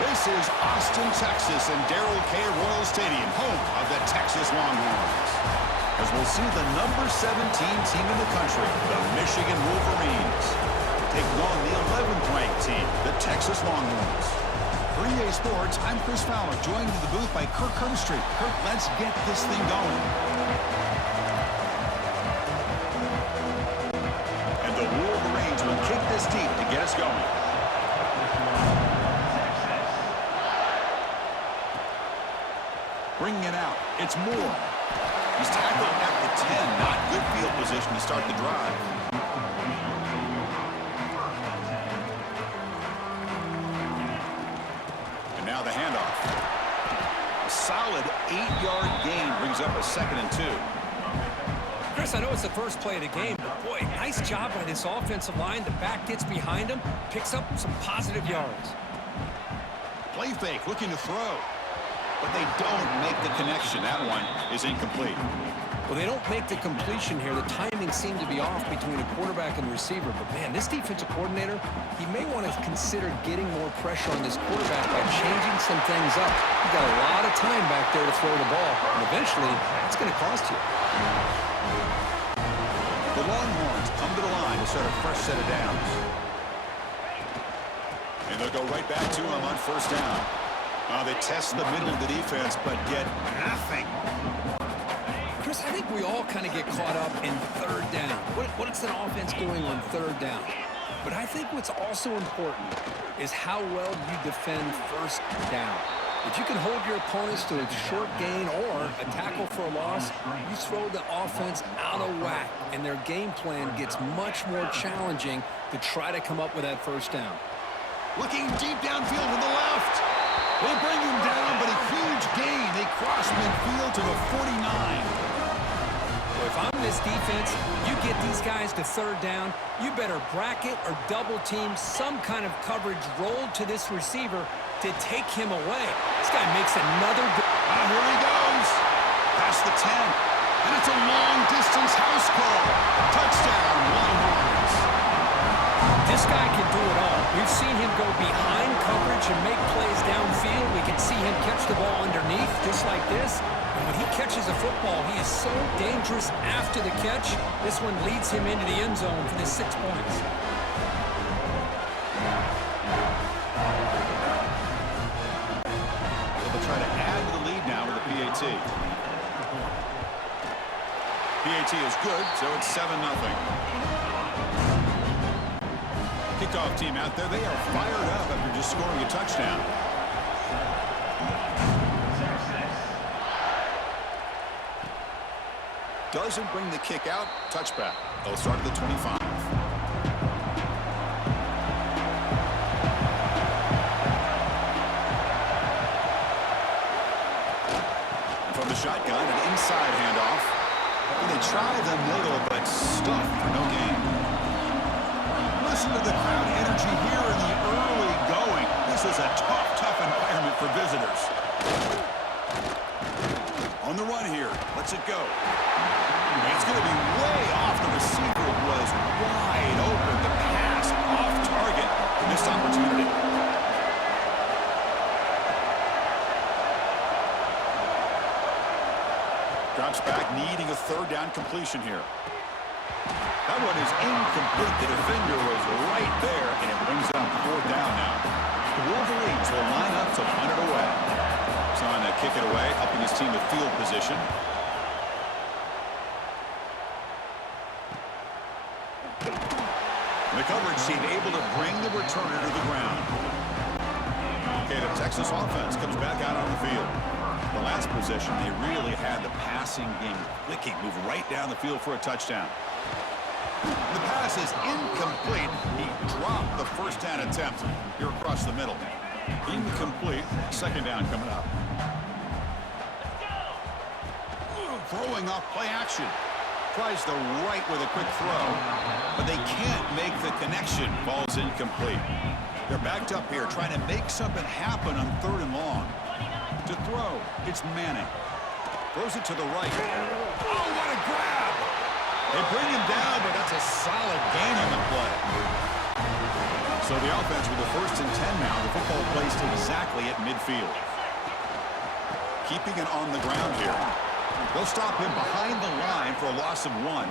This is Austin, Texas, and Darrell K. Royal Stadium, home of the Texas Longhorns. As we'll see the number 17 team in the country, the Michigan Wolverines, taking on the 11th ranked team, the Texas Longhorns. For EA Sports, I'm Chris Fowler, joined in the booth by Kirk Herbstreit. Kirk, let's get this thing going. And the Wolverines will kick this deep to get us going. Bringing it out, it's Moore. He's tackled at the 10, not good field position to start the drive. And now the handoff. A solid 8-yard gain brings up a 2nd and 2. Chris, I know it's the first play of the game, but boy, nice job by this offensive line. The back gets behind him, picks up some positive yards. Play fake, looking to throw. But they don't make the connection. That one is incomplete. Well, they don't make the completion here. The timing seemed to be off between a quarterback and receiver. But, man, this defensive coordinator, he may want to consider getting more pressure on this quarterback by changing some things up. He got a lot of time back there to throw the ball. And eventually, it's going to cost you. The Longhorns come to the line to start a fresh set of downs. And they'll go right back to him on first down. They test the middle of the defense, but get nothing. Chris, I think we all kind of get caught up in third down. What's an offense doing on third down? But I think what's also important is how well you defend first down. If you can hold your opponents to a short gain or a tackle for a loss, you throw the offense out of whack, and their game plan gets much more challenging to try to come up with that first down. Looking deep downfield to the left. They bring him down, but a huge gain. They cross midfield to the 49. Well, if I'm this defense, you get these guys to third down, you better bracket or double team some kind of coverage rolled to this receiver to take him away. This guy makes another. Here he goes. Past the 10. And it's a long-distance house call. Touchdown, Longhorns. This guy can do it all. We've seen him go behind coverage and make plays downfield. We can see him catch the ball underneath just like this. And when he catches a football, he is so dangerous after the catch. This one leads him into the end zone for the 6 points. They'll try to add to the lead now with the PAT. PAT is good, so it's 7-0. Kickoff team out there, they are fired up after just scoring a touchdown. Doesn't bring the kick out, touchback. They'll start at the 25. And from the shotgun, an inside handoff. And they try the middle, but stuffed for no gain. Listen to the crowd energy here in the early going. This is a tough environment for visitors. On the run here. Let's it go. And it's going to be way off. The receiver was wide open. The pass off target. Missed opportunity. Drops back, needing a third down completion here. That one is incomplete. The defender was right there, and it brings up 4th down now. The Wolverines will line up to punt it away. Trying to kick it away, helping his team with field position. The coverage team able to bring the returner to the ground. Okay, the Texas offense comes back out on the field. The last possession, they really had the passing game clicking, move right down the field for a touchdown. The pass is incomplete. He dropped the first down attempt here across the middle. Incomplete. 2nd down coming up. Throwing off play action. Tries the right with a quick throw, but they can't make the connection. Ball's incomplete. They're backed up here trying to make something happen on 3rd and long. To throw, it's Manning. Throws it to the right. Oh, what a grab! They bring him down, but that's a solid gain on the play. So the offense with the 1st and 10 now. The football placed exactly at midfield. Keeping it on the ground here. They'll stop him behind the line for a loss of 1.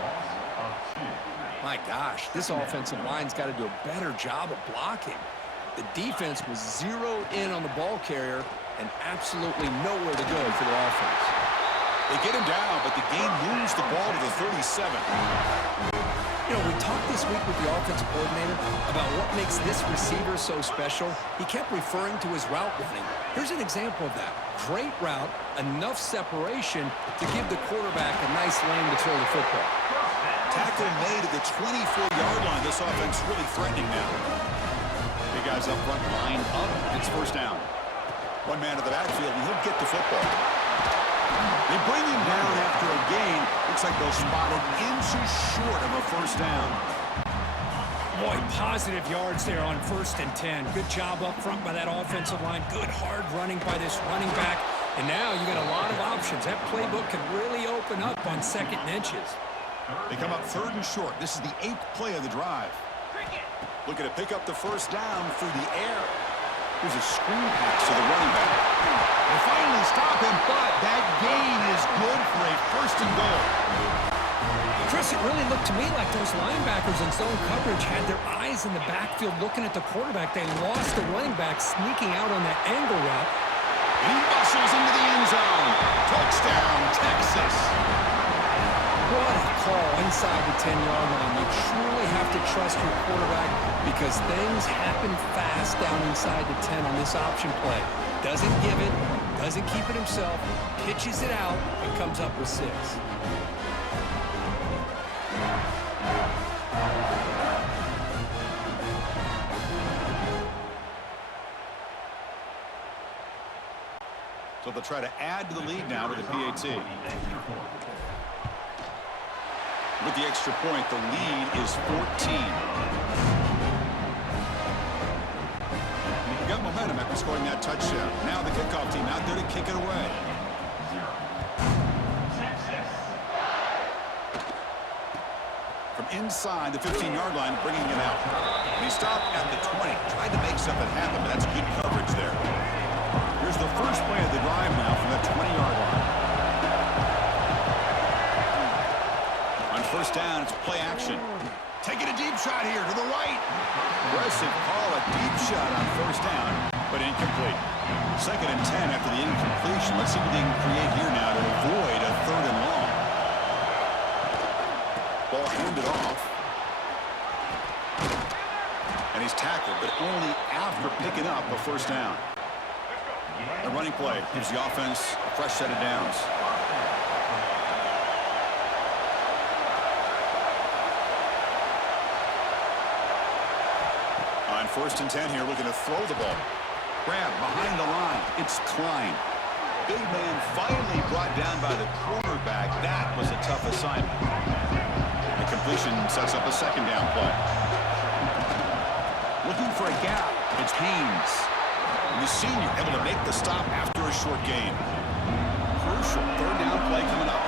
My gosh, this offensive line's got to do a better job of blocking. The defense was zeroed in on the ball carrier and absolutely nowhere to go for their offense. They get him down, but the game moves the ball to the 37. You know, we talked this week with the offensive coordinator about what makes this receiver so special. He kept referring to his route running. Here's an example of that. Great route, enough separation to give the quarterback a nice lane to throw the football. Tackle made at the 24-yard line. This offense really threatening now. Big guys up front, lined up. It's 1st down. One man to the backfield, and he'll get the football. They bring him down after a gain. Looks like they'll spot it inches short of a 1st down. Boy, positive yards there on 1st and 10. Good job up front by that offensive line. Good hard running by this running back. And now you got a lot of options. That playbook can really open up on 2nd and inches. They come up 3rd and short. This is the 8th play of the drive. Looking to pick up the 1st down through the air. Here's a screen pass to the running back. They finally stop him, but that gain is good for a 1st and goal. Chris, it really looked to me like those linebackers in zone coverage had their eyes in the backfield looking at the quarterback. They lost the running back sneaking out on that angle route. And he muscles into the end zone. Touchdown, Texas. What a call inside the 10-yard line. You truly have to trust your quarterback because things happen fast down inside the 10 on this option play. Doesn't give it, doesn't keep it himself, pitches it out, and comes up with 6. So they'll try to add to the lead now with the PAT. With the extra point, the lead is 14. They got momentum after scoring that touchdown. Now the kickoff team out there to kick it away. From inside the 15-yard line, bringing it out. And he stopped at the 20. Tried to make something happen, but that's good coverage there. Here's the first play of the drive now from that 20-yard line. On 1st down, it's play action. Taking a deep shot here to the right. Aggressive call, a deep shot on 1st down, but incomplete. 2nd and 10 after the incompletion. Let's see what they can create here now to avoid a 3rd and long. Ball handed off. And he's tackled, but only after picking up a 1st down. A running play gives the offense a fresh set of downs. On 1st and 10 here, looking to throw the ball. Grab behind the line. It's Klein. Big man finally brought down by the quarterback. That was a tough assignment. The completion sets up a 2nd down play. Looking for a gap. It's Haynes. And the senior able to make the stop after a short gain. Crucial 3rd down play coming up.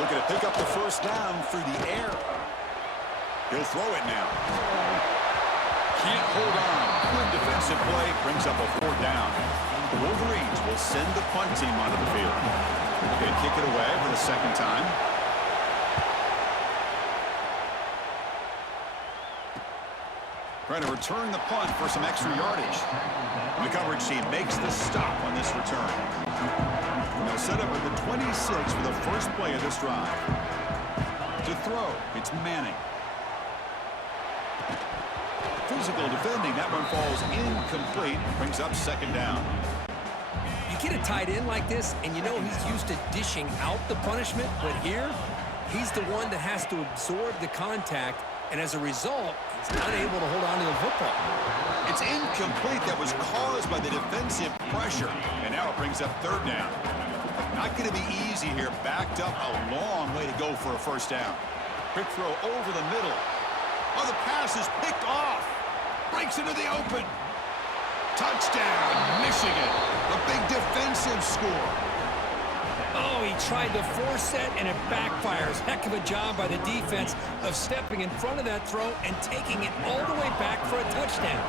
Looking to pick up the 1st down through the air. He'll throw it now. Can't hold on. Good defensive play. Brings up a 4th down. The Wolverines will send the punt team onto the field. Going to kick it away for the 2nd time. Trying to return the punt for some extra yardage. And the coverage team makes the stop on this return. And they'll set up at the 26 for the first play of this drive. To throw, it's Manning. Physical defending, that one falls incomplete. Brings up 2nd down. You get a tight end like this, and you know he's used to dishing out the punishment, but here, he's the one that has to absorb the contact, and as a result, he's unable to hold on to the football. It's incomplete. That was caused by the defensive pressure, and now it brings up 3rd down. Not going to be easy here. Backed up a long way to go for a 1st down. Quick throw over the middle. Oh, the pass is picked off. Breaks into the open. Touchdown, Michigan. A big defensive score. Oh, he tried to force it, and it backfires. Heck of a job by the defense of stepping in front of that throw and taking it all the way back for a touchdown.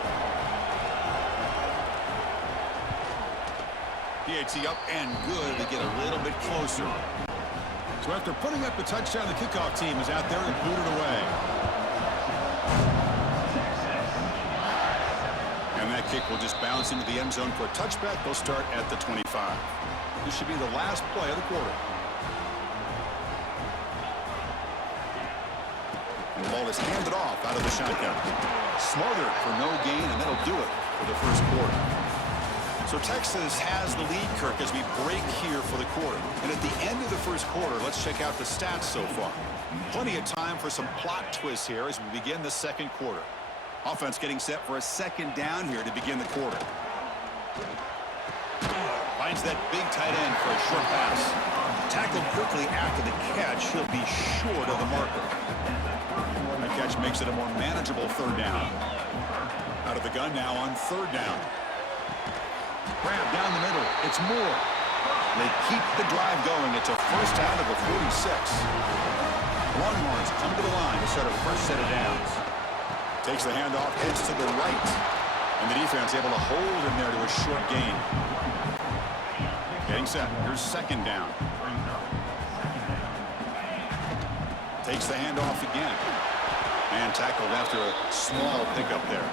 PAT up and good to get a little bit closer. So after putting up the touchdown, the kickoff team is out there and boot it away. And that kick will just bounce into the end zone for a touchback. They'll start at the 25. This should be the last play of the quarter. And the ball is handed off out of the shotgun. Smothered for no gain, and that'll do it for the first quarter. So Texas has the lead, Kirk, as we break here for the quarter. And at the end of the first quarter, let's check out the stats so far. Plenty of time for some plot twists here as we begin the second quarter. Offense getting set for a second down here to begin the quarter. Finds that big tight end for a short pass. Tackled quickly after the catch. He'll be short of the marker. That catch makes it a more manageable third down. Out of the gun now on third down. Grab down the middle. It's Moore. They keep the drive going. It's a first down to the 46. Longhorns come to the line to start a fresh set of downs. Takes the handoff, heads to the right. And the defense able to hold him there to a short gain. Getting set. Here's second down. Takes the handoff again. And tackled after a small pickup there.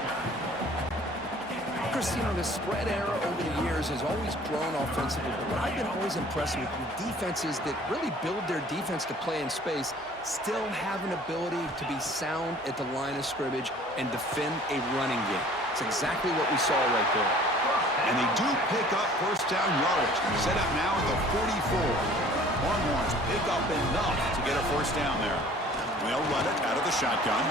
Chris, you know, the spread era over the years has always grown offensively, but what I've been always impressed with defenses that really build their defense to play in space still have an ability to be sound at the line of scrimmage and defend a running game. It's exactly what we saw right there. And they do pick up first down yardage. Set up now at the 44. Longhorns pick up enough to get a first down there. And they'll run it out of the shotgun.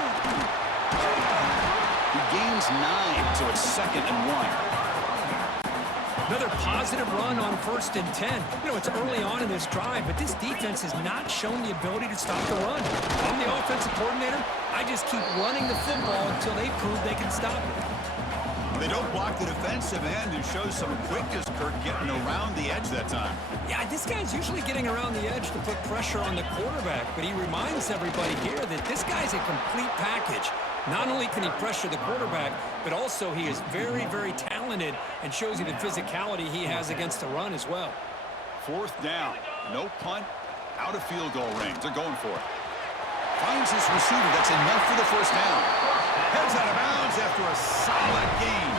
He gains 9, so it's second and 1. Another positive run on 1st and 10. You know, it's early on in this drive, but this defense has not shown the ability to stop the run. I'm the offensive coordinator. I just keep running the football until they prove they can stop it. They don't block the defensive end and show some quickness, Kirk, getting around the edge that time. Yeah, this guy's usually getting around the edge to put pressure on the quarterback, but he reminds everybody here that this guy's a complete package. Not only can he pressure the quarterback, but also he is very, very talented and shows you the physicality he has against the run as well. Fourth down. No punt. Out of field goal range. They're going for it. Finds his receiver. That's enough for the first down. Heads out of bounds after a solid gain.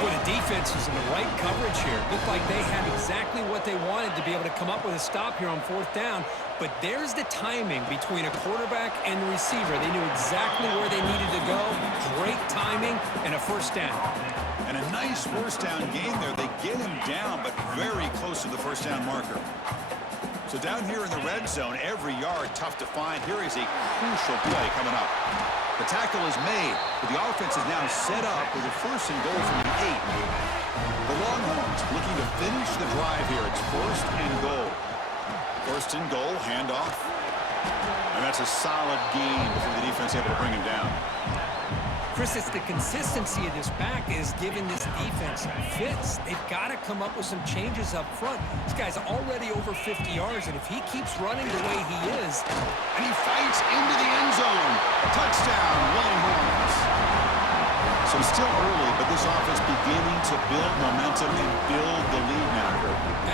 Well, the defense is in the right coverage here. Looked like they had exactly what they wanted to be able to come up with a stop here on fourth down. But there's the timing between a quarterback and the receiver. They knew exactly where they needed to go. Great timing and a first down. And a nice first down gain there. They get him down, but very close to the first down marker. So down here in the red zone, every yard tough to find. Here is a crucial play coming up. The tackle is made, but the offense is now set up with a first and goal from the 8. The Longhorns looking to finish the drive here. It's first and goal. First and goal, handoff. And that's a solid gain before the defense able to bring him down. Chris, it's the consistency of this back is giving this defense fits. They've got to come up with some changes up front. This guy's already over 50 yards, and if he keeps running the way he is... And he fights into the end zone. Touchdown, Longhorns. So still early, but this offense beginning to build momentum and build the lead now.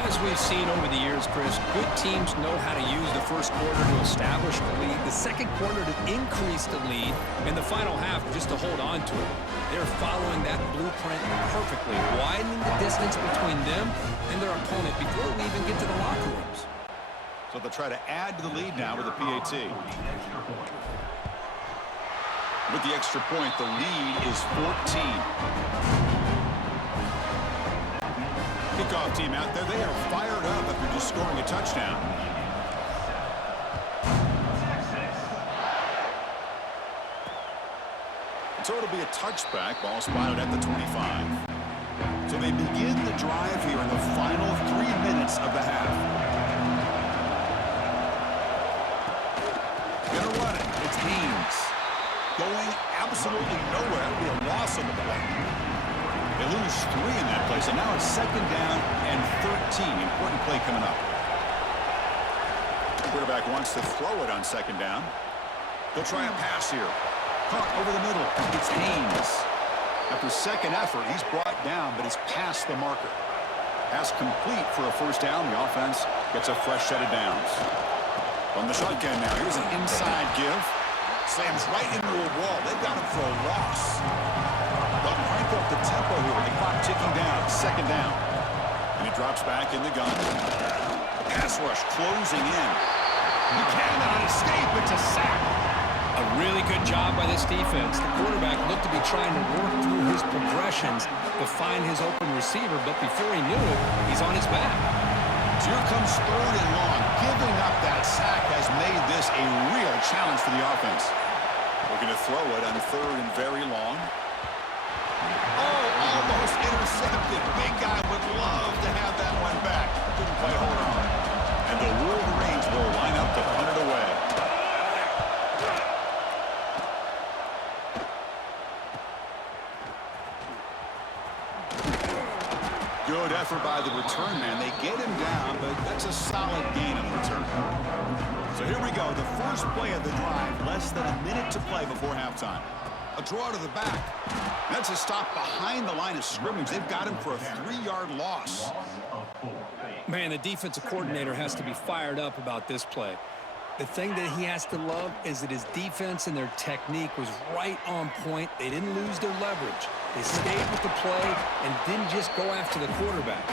As we've seen over the years, Chris, good teams know how to use the first quarter to establish the lead, the second quarter to increase the lead, and the final half just to hold on to it. They're following that blueprint perfectly, widening the distance between them and their opponent before we even get to the locker rooms. So they'll try to add to the lead now with a PAT. With the extra point, the lead is 14. Kickoff team out there, they are fired up after just scoring a touchdown. So it'll be a touchback, ball spotted at the 25. So they begin the drive here in the final 3 minutes of the half. Gonna run it, it's Haynes. Going absolutely nowhere, it'll be a loss on the play. They lose 3 in that play, so now it's 2nd down and 13. Important play coming up. The quarterback wants to throw it on 2nd down. They'll try a pass here. Caught over the middle. It's Haynes. After 2nd effort, he's brought down, but it's past the marker. Pass complete for a 1st down. The offense gets a fresh set of downs. From the shotgun now, here's an inside give. Slams right into a wall. They've got him for a loss. They'll crank up the tempo here with the clock ticking down. 2nd down. And he drops back in the gun. The pass rush closing in. He cannot escape. It's a sack. A really good job by this defense. The quarterback looked to be trying to work through his progressions to find his open receiver, but before he knew it, he's on his back. So here comes 3rd and long. Giving up that sack has made this a real challenge for the offense. Looking to throw it on 3rd and very long. Oh, almost intercepted. Big guy would love to have that one back. Couldn't quite hold on. And the Wolverines will line up to punt it away. Good effort by the return man. They get him down, but that's a solid gain on the return. So here we go. The first play of the drive. Less than a minute to play before halftime. A draw to the back. That's a stop behind the line of scrimmage. They've got him for a 3-yard loss. Man, the defensive coordinator has to be fired up about this play. The thing that he has to love is that his defense and their technique was right on point. They didn't lose their leverage. They stayed with the play and didn't just go after the quarterback.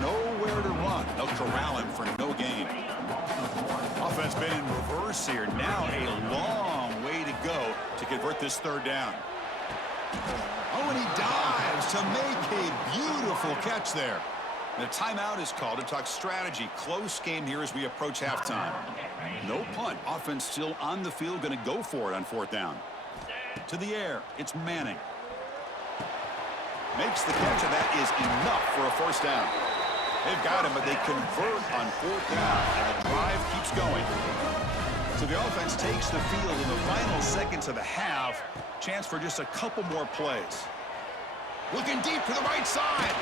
Nowhere to run. They'll corral him for no gain. Offense been in reverse here. Now a long way to go to convert this 3rd down. Oh, and he dives to make a beautiful catch there. The timeout is called to talk strategy. Close game here as we approach halftime. No punt. Offense still on the field, going to go for it on 4th down. To the air. It's Manning. Makes the catch, and that is enough for a 1st down. They've got him, but they convert on 4th down, and the drive keeps going. So the offense takes the field in the final seconds of the half. Chance for just a couple more plays. Looking deep to the right side.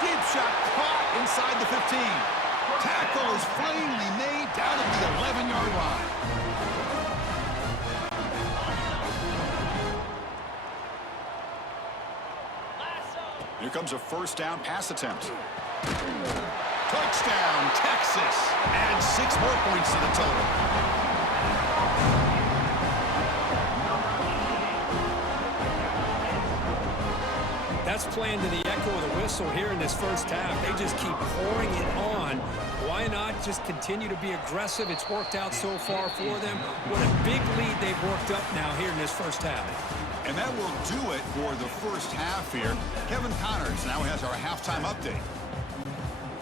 Deep shot caught inside the 15. Tackle is finally made down at the 11-yard line. Here comes a 1st down pass attempt. Touchdown, Texas. And 6 more points to the total. That's playing to the echo of the whistle here in this 1st half. They just keep pouring it on. Why not just continue to be aggressive? It's worked out so far for them. What a big lead they've worked up now here in this 1st half. And that will do it for the 1st half here. Kevin Connors now has our halftime update.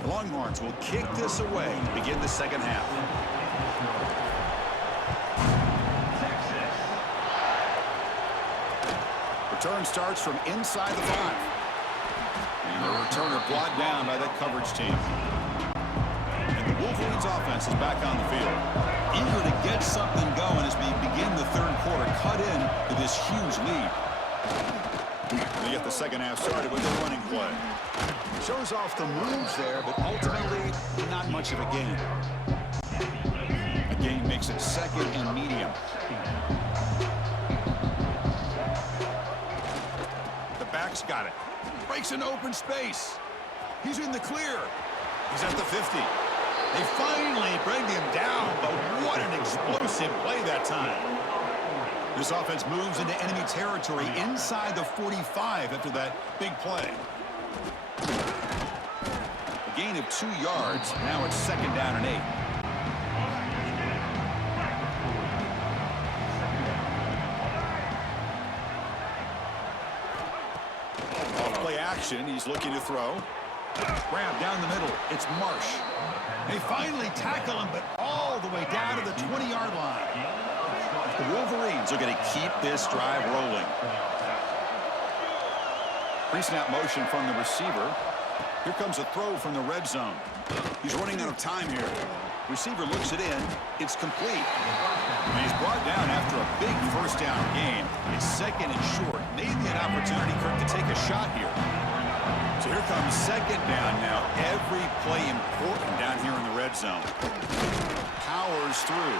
The Longhorns will kick this away to begin the 2nd half. Return starts from inside the 5. And the returner brought down by that coverage team. And the Wolverines offense is back on the field. Eager to get something going as we begin the 3rd quarter. Cut in to this huge lead. They get the 2nd half started with a running play. Shows off the moves there, but ultimately not much of a gain. A gain makes it 2nd and medium. Back's got it. Breaks an open space. He's in the clear. He's at the 50. They finally bring him down, but what an explosive play that time. This offense moves into enemy territory inside the 45 after that big play. A gain of 2 yards. Now it's 2nd down and 8. He's looking to throw. Grab down the middle. It's Marsh. They finally tackle him, but all the way down to the 20-yard line. The Wolverines are going to keep this drive rolling. Pre-snap motion from the receiver. Here comes a throw from the red zone. He's running out of time here. Receiver looks it in. It's complete. And he's brought down after a big first down gain. It's second and short. Maybe an opportunity, Kirk, to take a shot here. So here comes second down now. Every play important down here in the red zone. Powers through.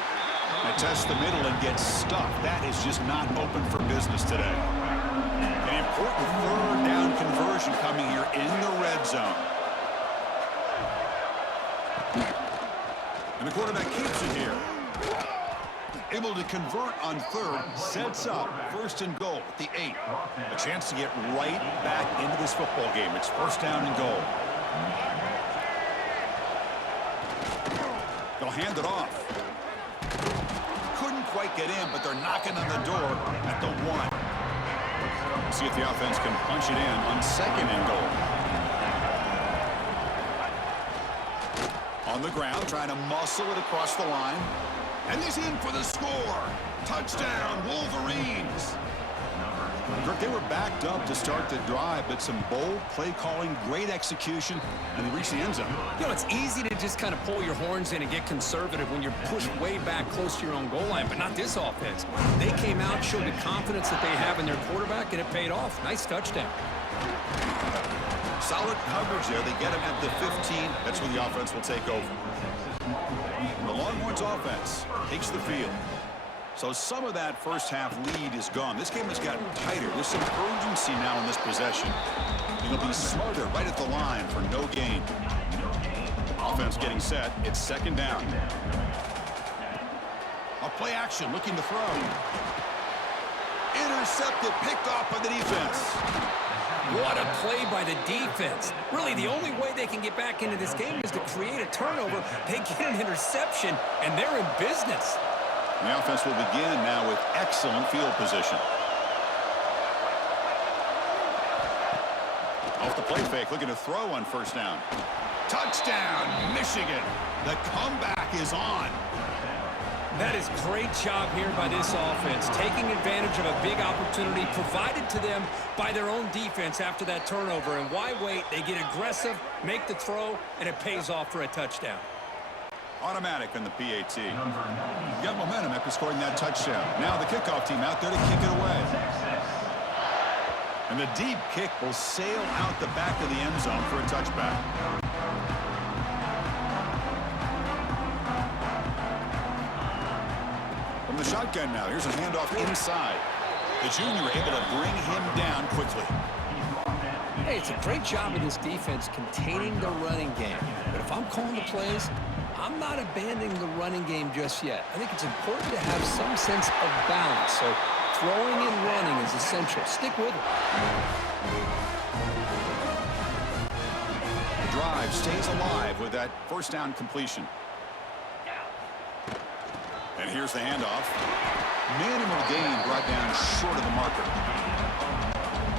And tests the middle and gets stuck. That is just not open for business today. An important third down conversion coming here in the red zone. And the quarterback keeps it here. Able to convert on third, sets up first and goal at the 8. A chance to get right back into this football game. It's first down and goal. They'll hand it off. Couldn't quite get in, but they're knocking on the door at the 1. See if the offense can punch it in on second and goal. On the ground, trying to muscle it across the line. And he's in for the score. Touchdown, Wolverines. They were backed up to start the drive, but some bold play calling, great execution, and they reached the end zone. You know, it's easy to just kind of pull your horns in and get conservative when you're pushed way back close to your own goal line, but not this offense. They came out, showed the confidence that they have in their quarterback, and it paid off. Nice touchdown. Solid coverage there. They get him at the 15. That's where the offense will take over. The Longhorns offense takes the field. So some of that first half lead is gone. This game has gotten tighter. There's some urgency now in this possession. It'll be smarter right at the line for no gain. Offense getting set. It's second down. A play action looking to throw. Intercepted, picked off by the defense. What a play by the defense. Really, the only way they can get back into this game is to create a turnover. They get an interception, and they're in business. The offense will begin now with excellent field position. Off the play fake, looking to throw on first down. Touchdown, Michigan. The comeback is on. That is great job here by this offense, taking advantage of a big opportunity provided to them by their own defense after that turnover. And why wait? They get aggressive, make the throw, and it pays off for a touchdown. Automatic in the PAT. Got momentum after scoring that touchdown. Now the kickoff team out there to kick it away. And the deep kick will sail out the back of the end zone for a touchback. From the shotgun now, here's a handoff inside. The junior able to bring him down quickly. Hey, it's a great job of this defense containing the running game. But if I'm calling the plays, I'm not abandoning the running game just yet. I think it's important to have some sense of balance. So throwing and running is essential. Stick with it. The drive stays alive with that first down completion. And here's the handoff. Minimal gain brought down short of the marker.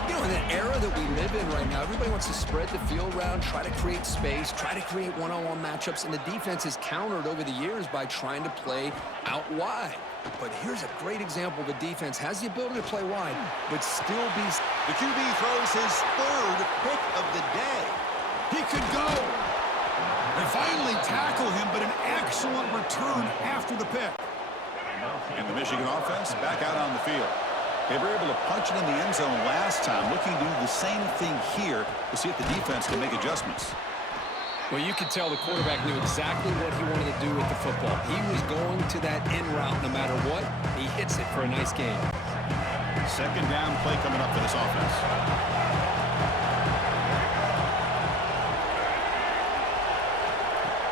You know, in that era that we live in right now, everybody wants to spread the field around, try to create space, try to create one-on-one matchups, and the defense is countered over the years by trying to play out wide. But here's a great example. The defense has the ability to play wide, but still be... The QB throws his third pick of the day. He could go. They finally tackle him, but an excellent return after the pick. And the Michigan offense back out on the field. They were able to punch it in the end zone last time, looking to do the same thing here to see if the defense can make adjustments. Well, you could tell the quarterback knew exactly what he wanted to do with the football. He was going to that in route no matter what. He hits it for a nice gain. Second down play coming up for this offense.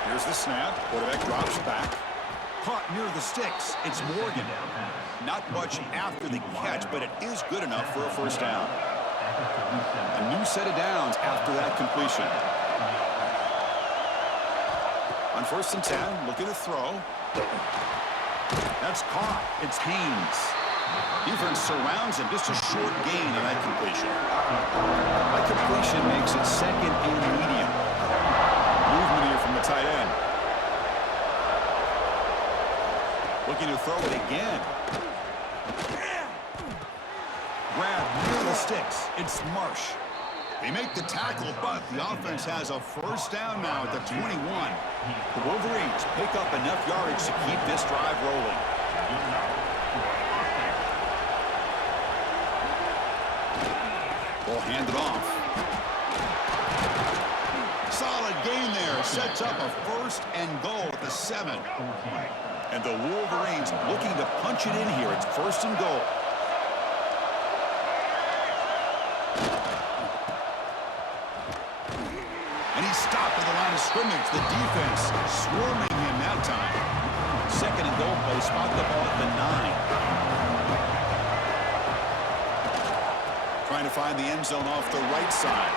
Here's the snap. Quarterback drops back. Caught near the sticks. It's Morgan. Not much after the catch, but it is good enough for a first down. A new set of downs after that completion. On first and 10, looking to throw. That's caught. It's Haynes. Defense surrounds him. Just a short gain on that completion. That completion makes it second and medium. Movement here from the tight end. Looking to throw it again. Grab near the sticks. It's Marsh. They make the tackle, but the offense has a first down now at the 21. The Wolverines pick up enough yardage to keep this drive rolling. Ball handed off. Solid gain there. Sets up a 1st and goal at the 7. And the Wolverines looking to punch it in here. It's 1st and goal. And he's stopped at the line of scrimmage. The defense swarming him that time. 2nd and goal play. Spot the ball at the 9. Trying to find the end zone off the right side.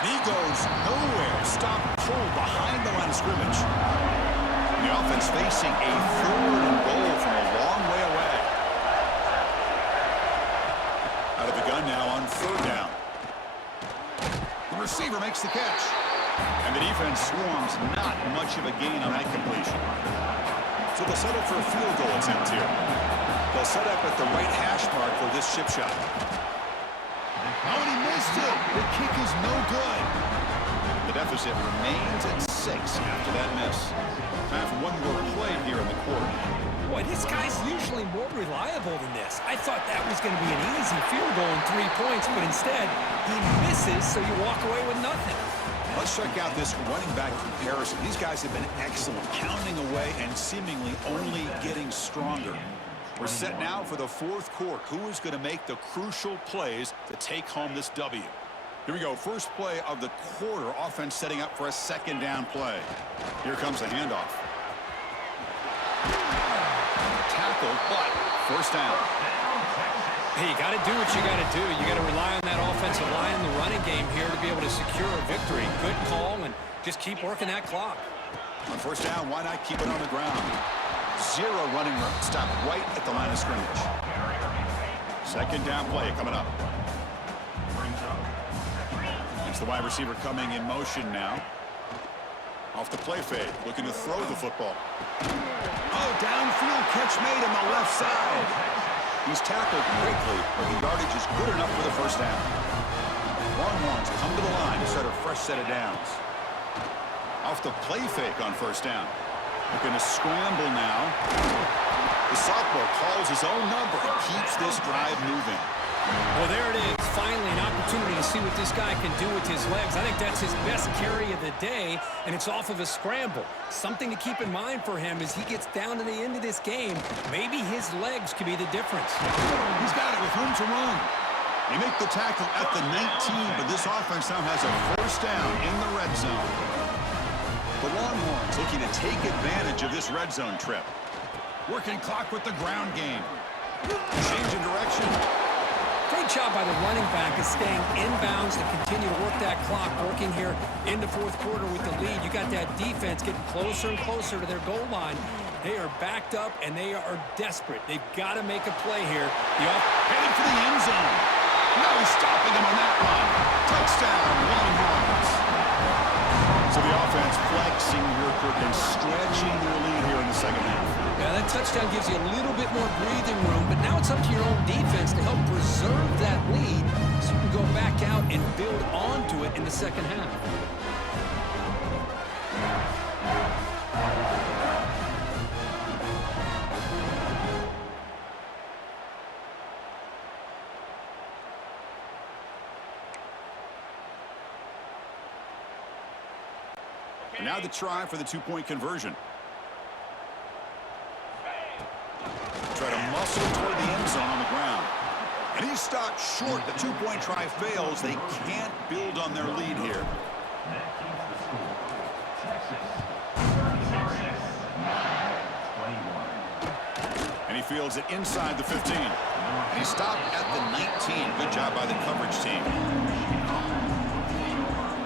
And he goes nowhere. Stop cold behind the line of scrimmage. And the offense facing a 3rd and goal from a long way away. Out of the gun now on 3rd down. The receiver makes the catch. And the defense swarms. Not much of a gain on that completion. So they'll settle for a field goal attempt here. They'll set up at the right hash mark for this chip shot. Oh, and he missed it. The kick is no good. The deficit remains at 6 after that miss. Time for one more play here in the quarter. Boy, this guy's usually more reliable than this. I thought that was going to be an easy field goal and 3 points, but instead, he misses, so you walk away with nothing. Let's check out this running back comparison. These guys have been excellent, pounding away and seemingly only getting stronger. We're set now for the 4th quarter. Who is going to make the crucial plays to take home this W? Here we go. First play of the quarter. Offense setting up for a 2nd down play. Here comes the handoff. Tackled, but 1st down. Hey, you got to do what you got to do. You got to rely on that offensive line in the running game here to be able to secure a victory. Good call, and just keep working that clock. On 1st down, why not keep it on the ground? 0 running room. Stop right at the line of scrimmage. 2nd down play coming up. It's the wide receiver coming in motion now. Off the play fake, looking to throw the football. Oh, downfield catch made on the left side. He's tackled quickly, but the yardage is good enough for the 1st down. Longhorns come to the line to start a fresh set of downs. Off the play fake on 1st down. Looking to scramble now. The sophomore calls his own number and keeps this drive moving. Well, there it is. Finally, an opportunity to see what this guy can do with his legs. I think that's his best carry of the day, and it's off of a scramble. Something to keep in mind for him as he gets down to the end of this game. Maybe his legs could be the difference. He's got it with room to run. They make the tackle at the 19, but this offense now has a 1st down in the red zone. The Longhorns looking to take advantage of this red zone trip. Working clock with the ground game. Change in direction. Great job by the running back is staying inbounds to continue to work that clock, working here in the 4th quarter with the lead. You got that defense getting closer and closer to their goal line. They are backed up, and they are desperate. They've got to make a play here. Heading for the end zone. No stopping him on that one. Touchdown, Longhorns. So the offense flexing here, and stretching their lead here in the 2nd half. Yeah, that touchdown gives you a little bit more breathing room, but now it's up to your own defense to help preserve that lead so you can go back out and build onto it in the 2nd half. And now the try for the 2-point conversion. Try to muscle toward the end zone on the ground. And he's stopped short. The 2-point try fails. They can't build on their lead here. And he fields it inside the 15. And he stopped at the 19. Good job by the coverage team.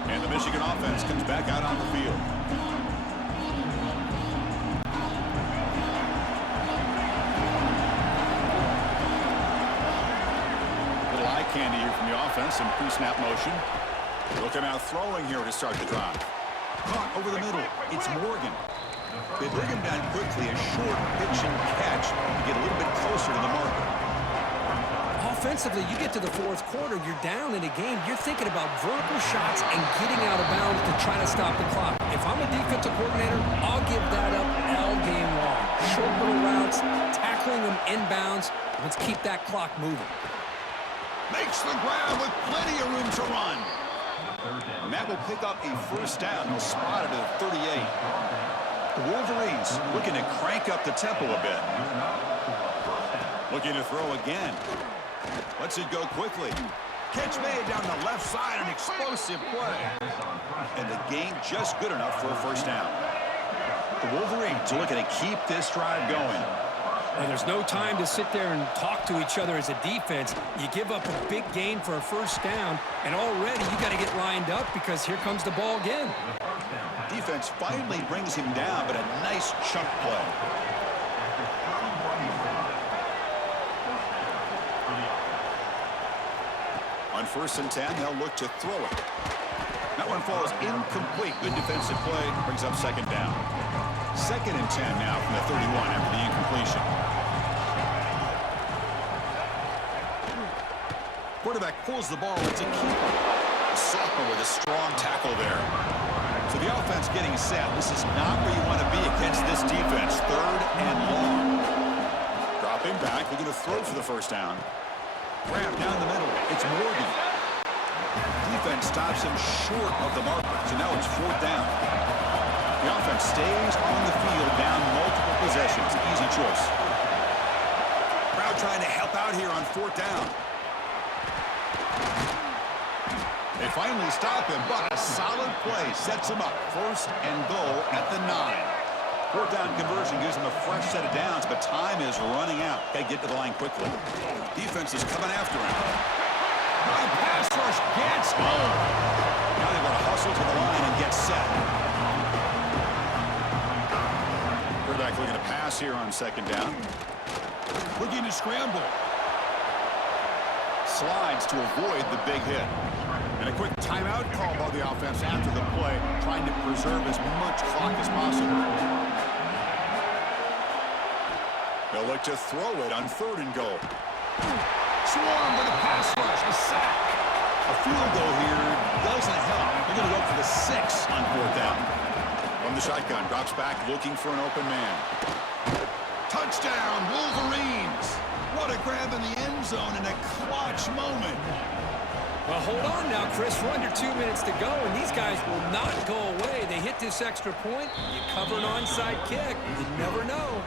And the Michigan offense comes back out on the field. Little eye candy here from the offense in pre-snap motion. They'll come out throwing here to start the drive. Caught over the middle. It's Morgan. They bring him down quickly. A short pitch and catch to get a little bit closer to the marker. Offensively, you get to the 4th quarter, you're down in a game, you're thinking about vertical shots and getting out of bounds to try to stop the clock. If I'm a defensive coordinator, I'll give that up all game long. Short little routes, tackle swing them inbounds. Let's keep that clock moving. Makes the grab with plenty of room to run. And that will pick up a first down. They'll spot it at 38. The Wolverines looking to crank up the tempo a bit. Looking to throw again. Lets it go quickly. Catch made down the left side, an explosive play. And the gain just good enough for a first down. The Wolverines are looking to keep this drive going. Well, there's no time to sit there and talk to each other as a defense. You give up a big gain for a first down, and already you got to get lined up because here comes the ball again. Defense finally brings him down, but a nice chunk play. On 1st and 10, they'll look to throw it. That one falls incomplete. Good defensive play. Brings up 2nd down. 2nd and 10 now from the 31 after the incompletion. Quarterback pulls the ball. It's a keeper. The sophomore with a strong tackle there. So the offense getting set. This is not where you want to be against this defense. 3rd and long. Dropping back. They're going to throw for the first down. Grab down the middle. It's Morgan. Defense stops him short of the marker. So now it's 4th down. The offense stays on the field down multiple possessions. Easy choice. Crowd trying to help out here on 4th down. They finally stop him, but a solid play sets him up. 1st and goal at the 9. 4th down conversion gives them a fresh set of downs, but time is running out. Got to get to the line quickly. Defense is coming after him. High pass rush gets home. Now they're going to hustle to the line and get set. Quarterback looking to pass here on 2nd down. Looking to scramble. Slides to avoid the big hit. And a quick timeout call by the offense after the play, trying to preserve as much clock as possible. They'll look to throw it on 3rd and goal. Swarm with a pass rush, a sack. A field goal here doesn't help. They're going to go for the 6 on 4th down. From the shotgun, drops back looking for an open man. Touchdown, Wolverines. What a grab in the end zone in a clutch moment. Well, hold on now, Chris. We're under 2 minutes to go, and these guys will not go away. They hit this extra point. You cover an onside kick. You never know.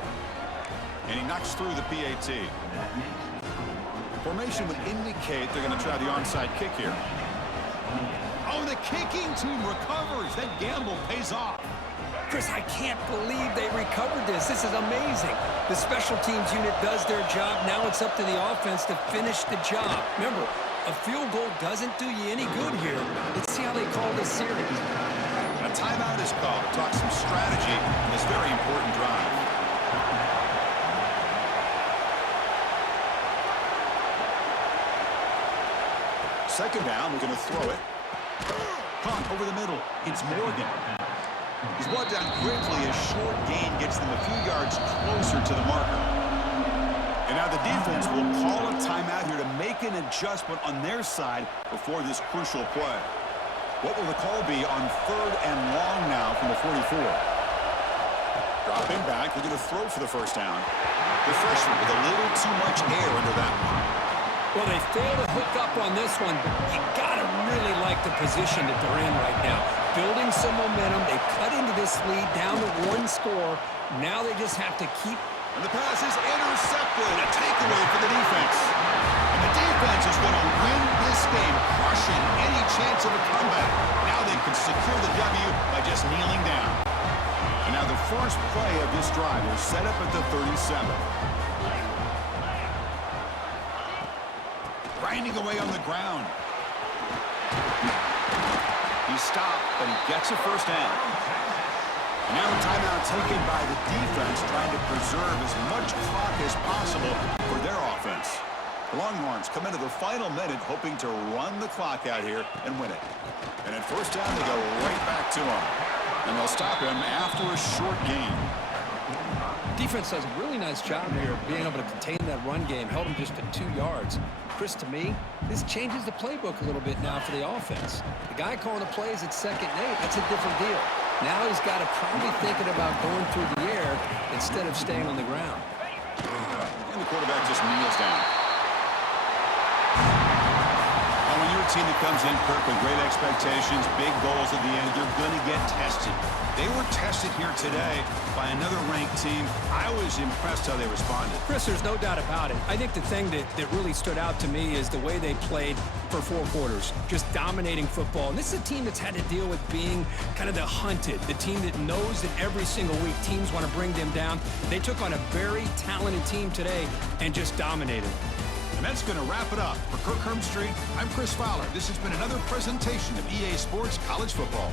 And he knocks through the PAT. Formation would indicate they're going to try the onside kick here. Oh, the kicking team recovers. That gamble pays off. Chris, I can't believe they recovered this. This is amazing. The special teams unit does their job. Now it's up to the offense to finish the job. Remember, a field goal doesn't do you any good here. Let's see how they call this series. A timeout is called. Talk some strategy in this very important drive. Second down, we're going to throw it. Caught over the middle. It's Morgan. He's brought down quickly. A short gain gets them a few yards closer to the marker. And now the defense will call a timeout here to make an adjustment on their side before this crucial play. What will the call be on 3rd and long now from the 44? Dropping back, they're going to throw for the first down. The freshman with a little too much air under that one. Well, they failed to hook up on this one, but you got to really like the position that they're in right now. Building some momentum. They cut into this lead down to 1 score. Now they just have to keep. And the pass is intercepted. A takeaway for the defense. And the defense is going to win this game, crushing any chance of a comeback. Now they can secure the W by just kneeling down. And now the first play of this drive is set up at the 37. Grinding away on the ground. He stopped, but he gets a first down. And now a timeout taken by the defense, trying to preserve as much clock as possible for their offense. The Longhorns come into the final minute hoping to run the clock out here and win it. And at first down, they go right back to him. And they'll stop him after a short gain. Defense does a really nice job here of being able to contain that run game. Held him just at 2 yards. Chris, to me, this changes the playbook a little bit now for the offense. The guy calling the plays at 2nd and 8, that's a different deal. Now he's got to probably thinking about going through the air instead of staying on the ground. quarterback just kneels down. And when you're a team that comes in, Kirk, with great expectations, big goals at the end, you're going to get tested. They were tested here today by another ranked team. I was impressed how they responded. Chris, there's no doubt about it. I think the thing that really stood out to me is the way they played for 4 quarters, just dominating football. And this is a team that's had to deal with being kind of the hunted, the team that knows that every single week teams want to bring them down. They took on a very talented team today and just dominated. And that's going to wrap it up. For Kirk Hermstreet, I'm Chris Fowler. This has been another presentation of EA Sports College Football.